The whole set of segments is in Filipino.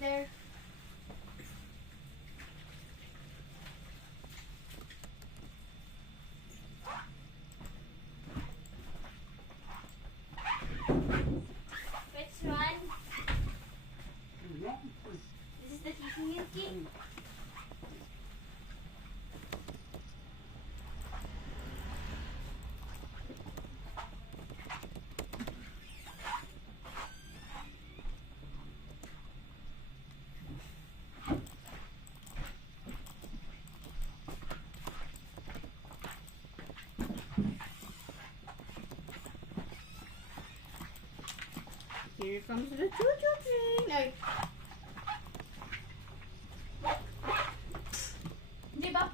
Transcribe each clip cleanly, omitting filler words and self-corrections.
right there. Which one? This is the kissing milky. Here comes the choo-choo train. Ay. Di ba?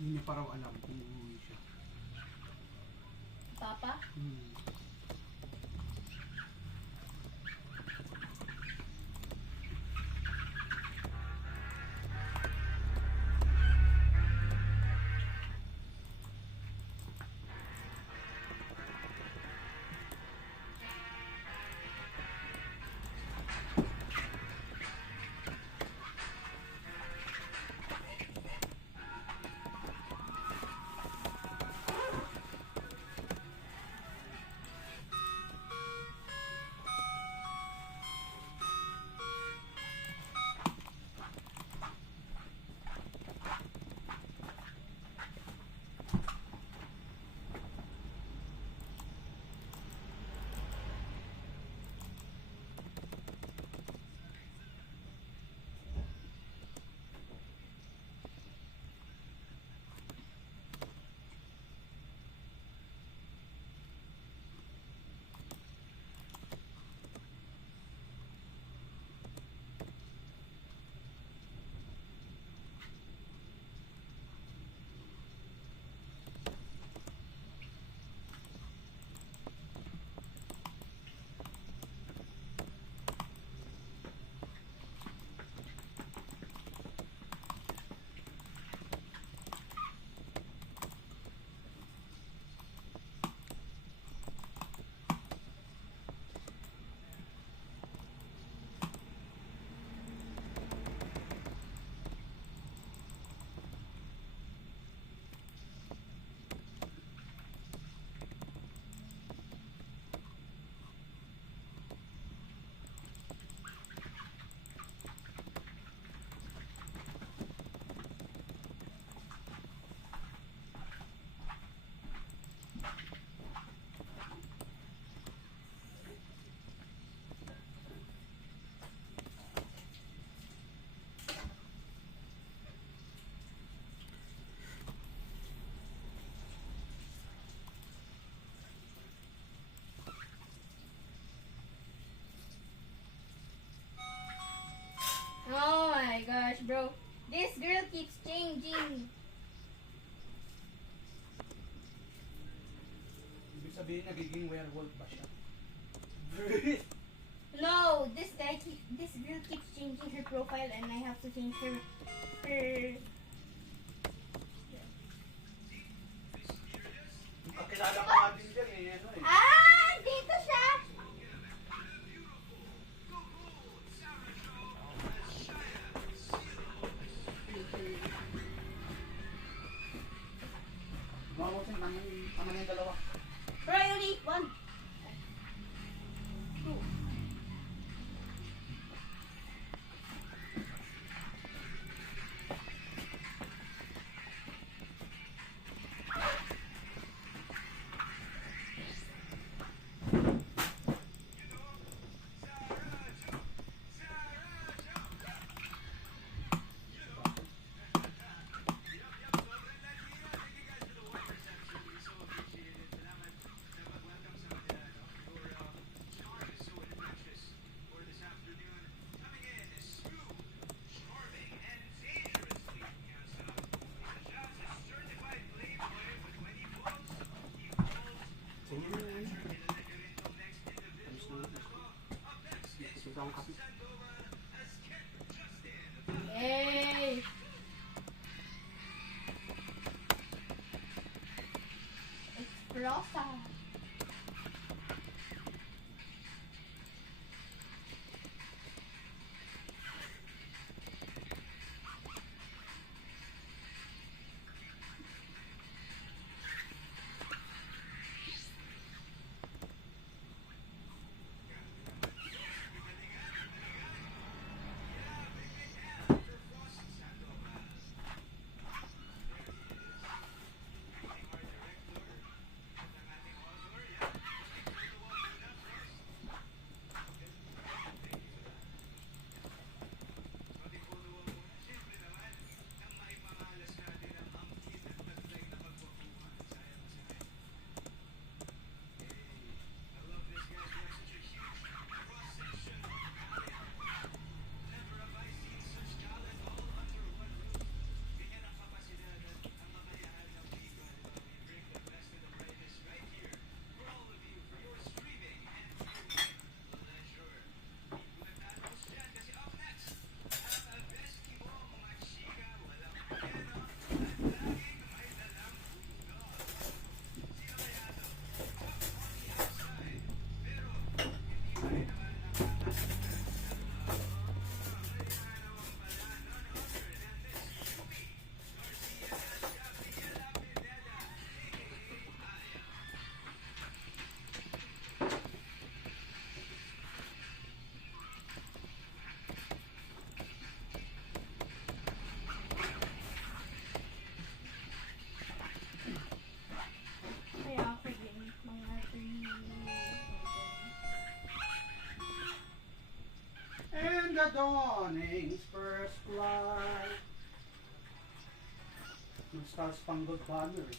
Hindi niya pa raw alam kung uuwi siya. Papa? Oh my gosh, bro. This girl keeps changing. Ibig sabihin, nagiging werewolf ba siya? No, this girl keeps changing her profile and I have to change her Kakilala ko nga din dyan eh. Ano eh. Ah! Dito siya! Mga mo siya, naman yung dalawa. Pero I only eat one. Two. Rosa. Kaya ako din, mga 3. And the dawning's first light. Yung Star Spangled Banner.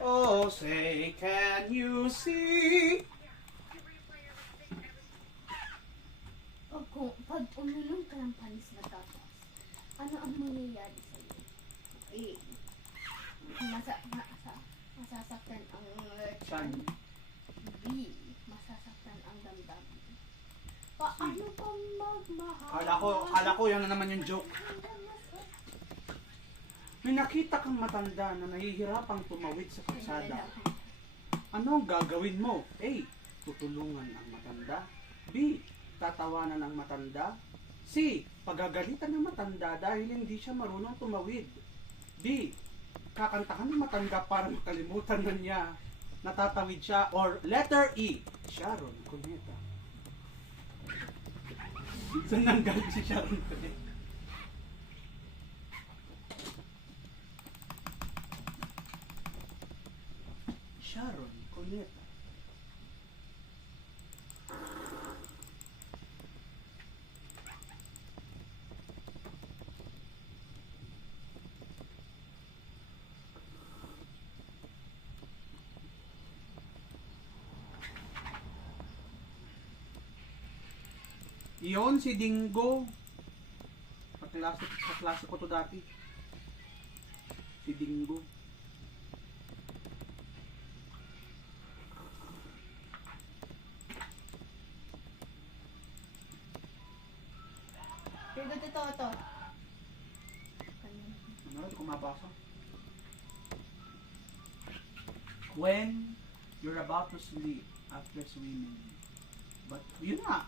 Oh, say, can you see? Pag umulong ka ng panis na tapas, ano ang mangyayari sa'yo? A. Masasaktan ang Saan? B. Masasaktan ang damdamin. Paano kang magmahal? Kala ko yan na naman yung joke. May nakita kang matanda na nahihirapang tumawid sa kalsada. Ano ang gagawin mo? A. Tutulungan ang matanda. B. Tatawanan ang matanda. C. Pagagalitan ng matanda dahil hindi siya marunong tumawid. D. Kakantahan ng matanda para makalimutan na niya natatawid siya. Or letter E. Sharon Cuneta. Saan nanggaling si Sharon Cuneta? Sharon Cuneta. Iyon si Dingo. Kaklase ko to dati. Si Dingo. Pero ito. Ano, hindi ko mabasa. When you're about to sleep after swimming. But, yun nga.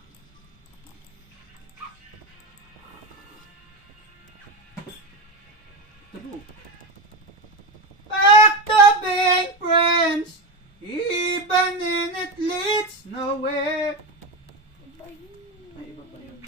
True. Back to being friends, even when it leads nowhere. Iba yun. Ay, iba pa yun.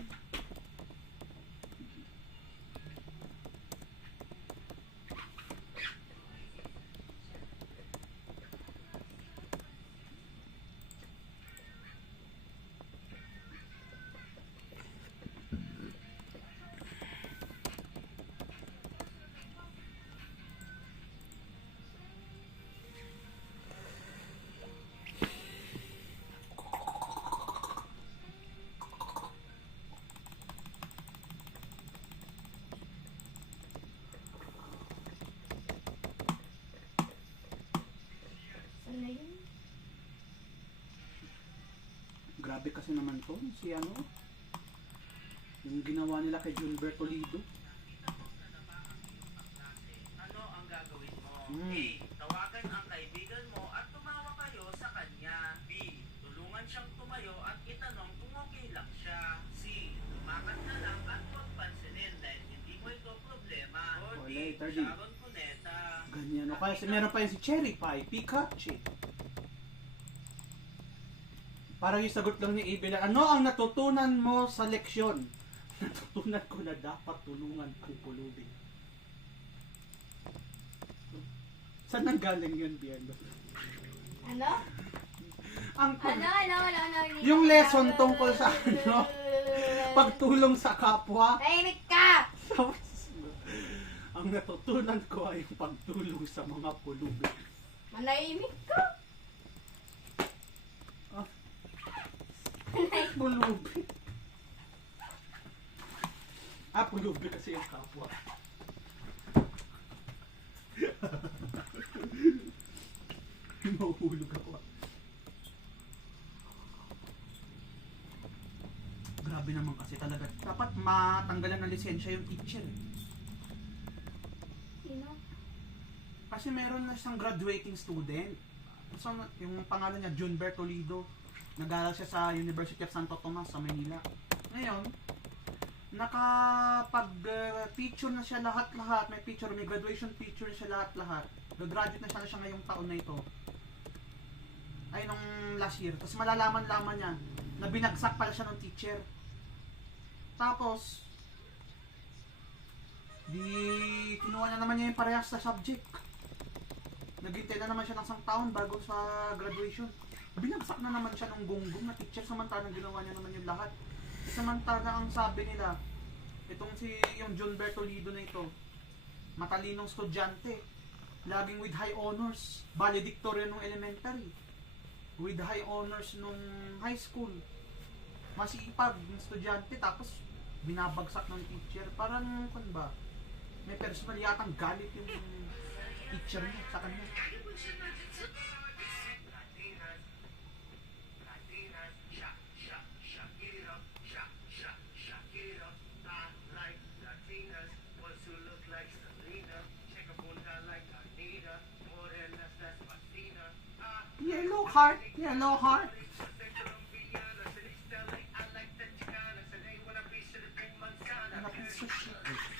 Saan na yun? Grabe kasi naman to, si ano, yung ginawa nila kay Junbert Olido. Ano ang gagawin mo? A. Tawagan ang kaibigan mo at tumawa kayo sa kanya. B. Tulungan siyang tumayo at itanong kung okay lang siya. C. Lumakad na lang at huwag pansinin dahil hindi mo ito problema. O D. Wala, 30. Sharon Cuneta. Ganyan o kaya meron pa yung si Cherry Pie, Pikachu. Parang yung sagot lang ni Ibela, ano ang natutunan mo sa leksyon? Natutunan ko na dapat tulungan ang pulubi. Saan nang galing yun, Bielo? Ano? Ang Ano? yung lesson tungkol sa ano, pagtulong sa kapwa. Tahimik ka! Tapos, ang natutunan ko ay yung pagtulong sa mga pulubi. Manahimik ka! Pulubi. Pulubi kasi yung kapwa. Mahuhulog ako. Grabe naman kasi talaga. Dapat matanggalan ng lisensya yung teacher. Sino? Kasi meron na siyang graduating student. So, yung pangalan niya, Junbert Toledo. Nag-aaral siya sa University of Santo Tomas sa Manila. Ngayon, nakapag-picture na siya lahat-lahat. May picture, may graduation picture na siya lahat-lahat. Nag-graduate na siya ngayong taon na ito. Ay, nung last year. Tapos malalaman-laman niya na binagsak pala siya ng teacher. Tapos, di kinuha na naman niya yung parehas na subject. Naghintay na naman siya ng isang taon bago sa graduation. Binagsak na naman siya ng gunggong na teacher, samantalang ginawa niya naman yung lahat. Samantala ang sabi nila, itong yung John Bertolido na ito, matalinong estudyante, laging with high honors, valedictorian nung elementary, with high honors nung high school, masipag ng estudyante, tapos binabagsak ng teacher. Parang, kan ba, may personal yatang galit yung teacher niya sa kanya. Yellow heart, yellow heart. Ano, piece of shit.